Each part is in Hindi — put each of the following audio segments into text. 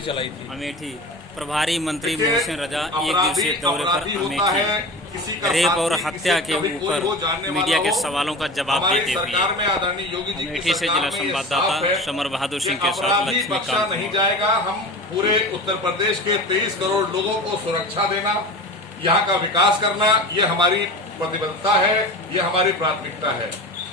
गोली चलाई थी। अमेठी प्रभारी मंत्री मोहसिन रजा एक दिवसीय दौरे पर अमेठी रेप और हत्या के ऊपर मीडिया के सवालों का जवाब देते हुए अमेठी से जिला संवाददाता समर बहादुर सिंह के साथ लक्ष्मीकांत नहीं जाएगा। हम पूरे उत्तर प्रदेश के 23 करोड़ लोगों को सुरक्षा देना, यहाँ का विकास करना, ये हमारी प्रतिबद्धता है, ये हमारी प्राथमिकता है।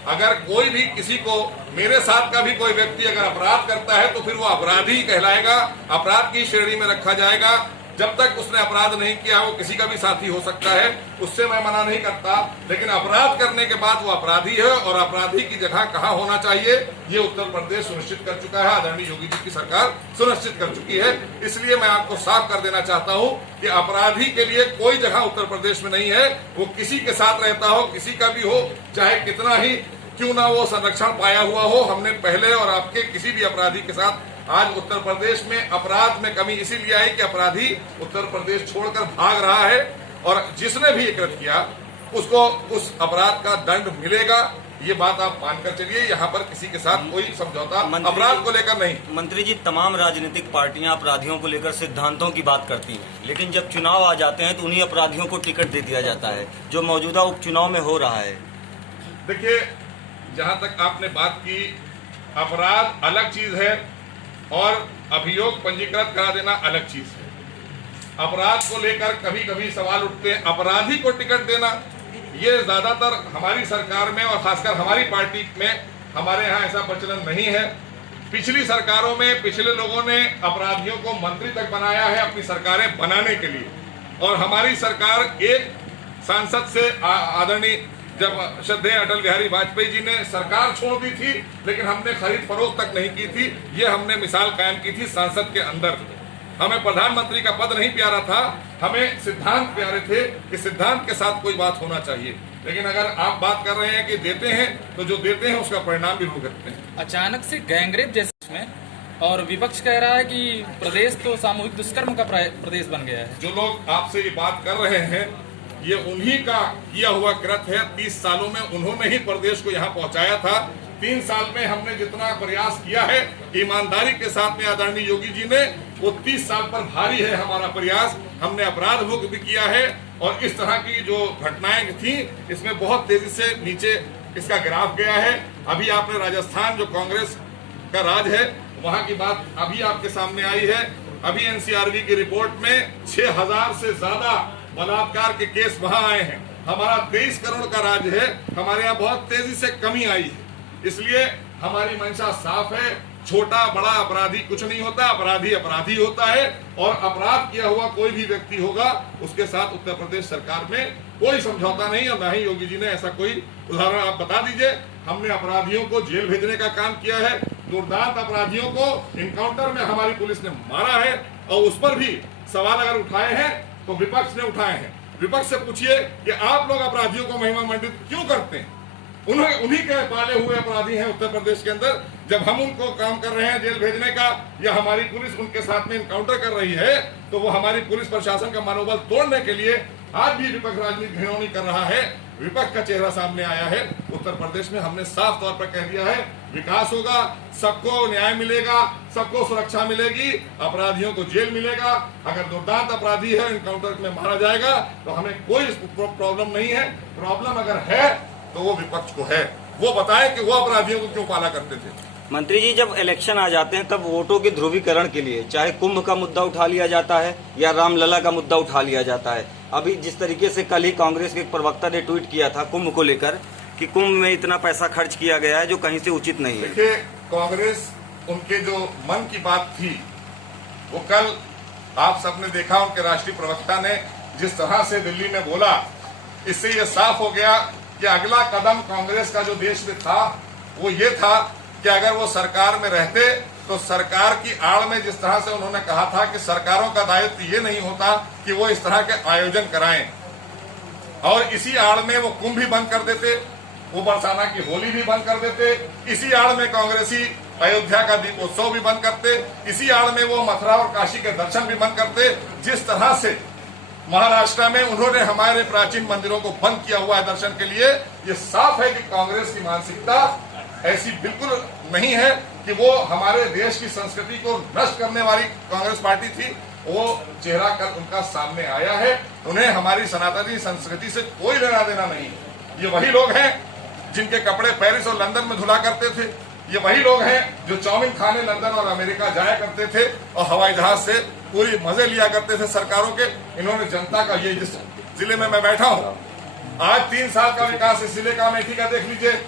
अगर कोई भी किसी को, मेरे साथ का भी कोई व्यक्ति अगर अपराध करता है तो फिर वो अपराधी कहलाएगा, अपराध की श्रेणी में रखा जाएगा। जब तक उसने अपराध नहीं किया वो किसी का भी साथी हो सकता है, उससे मैं मना नहीं करता, लेकिन अपराध करने के बाद वो अपराधी है और अपराधी की जगह कहाँ होना चाहिए ये उत्तर प्रदेश सुनिश्चित कर चुका है। आदरणीय योगी जी की सरकार सुनिश्चित कर चुकी है। इसलिए मैं आपको साफ कर देना चाहता हूँ कि अपराधी के लिए कोई जगह उत्तर प्रदेश में नहीं है। वो किसी के साथ रहता हो, किसी का भी हो, चाहे कितना ही क्यों ना वो संरक्षण पाया हुआ हो, हमने पहले और आपके किसी भी अपराधी के साथ, आज उत्तर प्रदेश में अपराध में कमी इसीलिए आई कि अपराधी उत्तर प्रदेश छोड़कर भाग रहा है और जिसने भी कृत किया उसको उस अपराध का दंड मिलेगा। ये बात आप मानकर चलिए। यहाँ पर किसी के साथ कोई समझौता अपराध को लेकर नहीं। मंत्री जी, तमाम राजनीतिक पार्टियां अपराधियों को लेकर सिद्धांतों की बात करती हैं, लेकिन जब चुनाव आ जाते हैं तो उन्हीं अपराधियों को टिकट दे दिया जाता है, जो मौजूदा उपचुनाव में हो रहा है। देखिए, जहाँ तक आपने बात की, अपराध अलग चीज है और अभियोग पंजीकृत करा देना अलग चीज है। अपराध को लेकर कभी कभी सवाल उठते हैं, अपराधी को टिकट देना, ये ज्यादातर हमारी सरकार में और खासकर हमारी पार्टी में, हमारे यहाँ ऐसा प्रचलन नहीं है। पिछली सरकारों में पिछले लोगों ने अपराधियों को मंत्री तक बनाया है अपनी सरकारें बनाने के लिए, और हमारी सरकार एक सांसद से आदरणीय जब श्रद्धेय अटल बिहारी वाजपेयी जी ने सरकार छोड़ दी थी, लेकिन हमने खरीद फरोख्त तक नहीं की थी। ये हमने मिसाल कायम की थी सांसद के अंदर। हमें प्रधानमंत्री का पद नहीं प्यारा था, हमें सिद्धांत प्यारे थे कि सिद्धांत के साथ कोई बात होना चाहिए। लेकिन अगर आप बात कर रहे हैं कि देते हैं, तो जो देते हैं उसका परिणाम भी भुगतते हैं। अचानक से गैंगरेप जैसे में, और विपक्ष कह रहा है कि प्रदेश तो सामूहिक दुष्कर्म का प्रदेश बन गया है। जो लोग आपसे ये बात कर रहे हैं, ये उन्हीं का किया हुआ कृत है। 30 सालों में उन्होंने ही प्रदेश को यहाँ पहुंचाया था। 3 साल में हमने जितना प्रयास किया है ईमानदारी के साथ में आदरणीय योगी जी ने, वो 30 साल पर भारी है हमारा प्रयास। हमने अपराध मुक्त भी किया है और इस तरह की जो घटनाएं थी इसमें बहुत तेजी से नीचे इसका ग्राफ गया है। अभी आपने राजस्थान जो कांग्रेस का राज है वहां की बात अभी आपके सामने आई है। अभी एनसीआरबी की रिपोर्ट में 6000 से ज्यादा बलात्कार के केस वहां आए हैं। हमारा 23 करोड़ का राज्य है, हमारे यहाँ बहुत तेजी से कमी आई है। इसलिए हमारी मंशा साफ है, छोटा बड़ा अपराधी कुछ नहीं होता, अपराधी अपराधी होता है और अपराध किया हुआ कोई भी व्यक्ति होगा उसके साथ उत्तर प्रदेश सरकार में कोई समझौता नहीं, और ना ही योगी जी ने ऐसा कोई उदाहरण आप बता दीजिए। हमने अपराधियों को जेल भेजने का काम किया है, दुर्दांत अपराधियों को इनकाउंटर में हमारी पुलिस ने मारा है, और उस पर भी सवाल अगर उठाए हैं तो विपक्ष ने उठाए हैं। विपक्ष से पूछिए कि आप लोग अपराधियों को महिमा मंडित क्यों करते हैं? उन्हीं के पाले हुए अपराधी हैं उत्तर प्रदेश के अंदर। जब हम उनको काम कर रहे हैं जेल भेजने का, या हमारी पुलिस उनके साथ में इनकाउंटर कर रही है, तो वो हमारी पुलिस प्रशासन का मनोबल तोड़ने के लिए आज भी विपक्ष राजनीति घिनौनी कर रहा है। विपक्ष का चेहरा सामने आया है। उत्तर प्रदेश में हमने साफ तौर पर कह दिया है, विकास होगा, सबको न्याय मिलेगा, सबको सुरक्षा मिलेगी, अपराधियों को जेल मिलेगा। अगर दुर्दांत अपराधी है इनकाउंटर में मारा जाएगा तो हमें कोई प्रॉब्लम नहीं है। प्रॉब्लम अगर है तो वो विपक्ष को है, वो बताए कि वो अपराधियों को क्यों पाला करते थे। मंत्री जी, जब इलेक्शन आ जाते हैं तब वोटों के ध्रुवीकरण के लिए चाहे कुंभ का मुद्दा उठा लिया जाता है या रामलला का मुद्दा उठा लिया जाता है। अभी जिस तरीके से कल ही कांग्रेस के एक प्रवक्ता ने ट्वीट किया था कुंभ को लेकर कि कुंभ में इतना पैसा खर्च किया गया है जो कहीं से उचित नहीं है। देखिए, कांग्रेस उनके जो मन की बात थी वो कल आप सबने देखा, उनके राष्ट्रीय प्रवक्ता ने जिस तरह से दिल्ली में बोला, इससे ये साफ हो गया कि अगला कदम कांग्रेस का जो देश में था वो ये था कि अगर वो सरकार में रहते तो सरकार की आड़ में जिस तरह से उन्होंने कहा था कि सरकारों का दायित्व ये नहीं होता कि वो इस तरह के आयोजन कराएं, और इसी आड़ में वो कुंभ भी बंद कर देते, वो बरसाना की होली भी बंद कर देते, इसी आड़ में कांग्रेसी अयोध्या का दीपोत्सव भी बंद करते, इसी आड़ में वो मथुरा और काशी के दर्शन भी बंद करते। जिस तरह से महाराष्ट्र में उन्होंने हमारे प्राचीन मंदिरों को बंद किया हुआ है दर्शन के लिए, ये साफ है कि कांग्रेस की मानसिकता ऐसी बिल्कुल नहीं है कि वो हमारे देश की संस्कृति को नष्ट करने वाली कांग्रेस पार्टी थी। वो चेहरा कल उनका सामने आया है। उन्हें हमारी सनातनी संस्कृति से कोई लेना देना नहीं। ये वही लोग हैं जिनके कपड़े पेरिस और लंदन में धुला करते थे। ये वही लोग हैं जो चाउमीन खाने लंदन और अमेरिका जाया करते थे और हवाई जहाज से पूरी मजे लिया करते थे सरकारों के। इन्होंने जनता का, ये जिस जिले में मैं बैठा हूं, आज 3 साल का विकास इस जिले का अमेठी का देख लीजिए।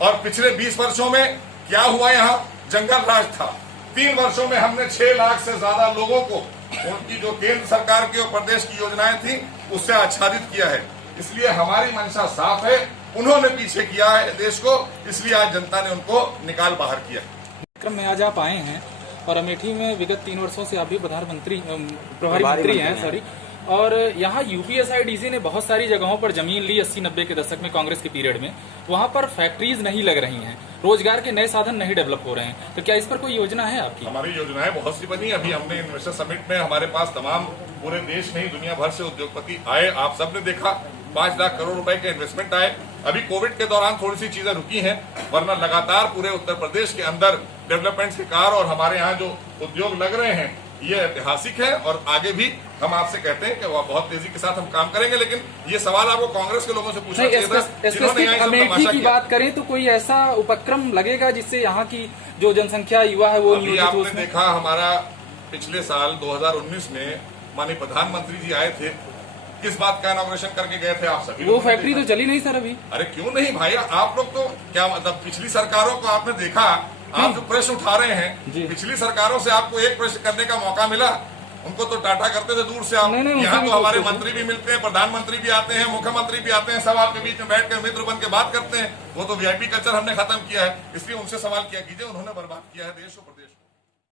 और पिछले 20 वर्षों में क्या हुआ, यहाँ जंगल राज था। 3 वर्षों में हमने 6 लाख से ज्यादा लोगों को उनकी जो केंद्र सरकार की और प्रदेश की योजनाएं थी उससे आच्छादित किया है। इसलिए हमारी मंशा साफ है। उन्होंने पीछे किया है देश को, इसलिए आज जनता ने उनको निकाल बाहर किया। क्रम में आज आप आए हैं और अमेठी में विगत 3 वर्षों से आप भी प्रभारी मंत्री हैं, सॉरी। और यहाँ यूपीएसआईडीसी ने बहुत सारी जगहों पर जमीन ली 80-90 के दशक में कांग्रेस के पीरियड में। वहाँ पर फैक्ट्रीज नहीं लग रही हैं, रोजगार के नए साधन नहीं डेवलप हो रहे हैं। तो क्या इस पर कोई योजना है आपकी? हमारी योजनाएं बहुत सी बनी। अभी हमने इन्वेस्टर समिट में हमारे पास तमाम पूरे देश में ही दुनिया भर से उद्योगपति आए। आप सबने देखा 5 लाख करोड़ रुपए के इन्वेस्टमेंट आए। अभी कोविड के दौरान थोड़ी सी चीजें रुकी हैं, वरना लगातार पूरे उत्तर प्रदेश के अंदर डेवलपमेंट के कार्य और हमारे यहाँ जो उद्योग लग रहे हैं ये ऐतिहासिक है। और आगे भी हम आपसे कहते हैं कि वह बहुत तेजी के साथ हम काम करेंगे। लेकिन ये सवाल आपको कांग्रेस के लोगों से पूछना चाहिए था, जिन्होंने यहाँ अमेठी की बात करें तो कोई ऐसा उपक्रम लगेगा जिससे यहाँ की जो जनसंख्या युवा है वो नियोजित हो? आपने देखा हमारा पिछले साल 2019 में माननीय प्रधानमंत्री जी आए थे, किस बात का इनॉग्रेशन करके गए थे आप सभी? वो फैक्ट्री तो चली नहीं सर अभी। अरे क्यों नहीं भाई, आप लोग तो क्या मतलब पिछली सरकारों को आपने देखा, आप जो प्रश्न उठा रहे हैं, पिछली सरकारों से आपको एक प्रश्न करने का मौका मिला? उनको तो टाटा करते थे दूर से आप। यहाँ तो हमारे मंत्री भी मिलते हैं, प्रधानमंत्री भी आते हैं, मुख्यमंत्री भी आते हैं, सब आपके बीच में बैठ कर मित्र बन के बात करते हैं। वो तो वीआईपी कल्चर हमने खत्म किया है, इसलिए उनसे सवाल किया कीजिए। उन्होंने बर्बाद किया है देश और प्रदेश को।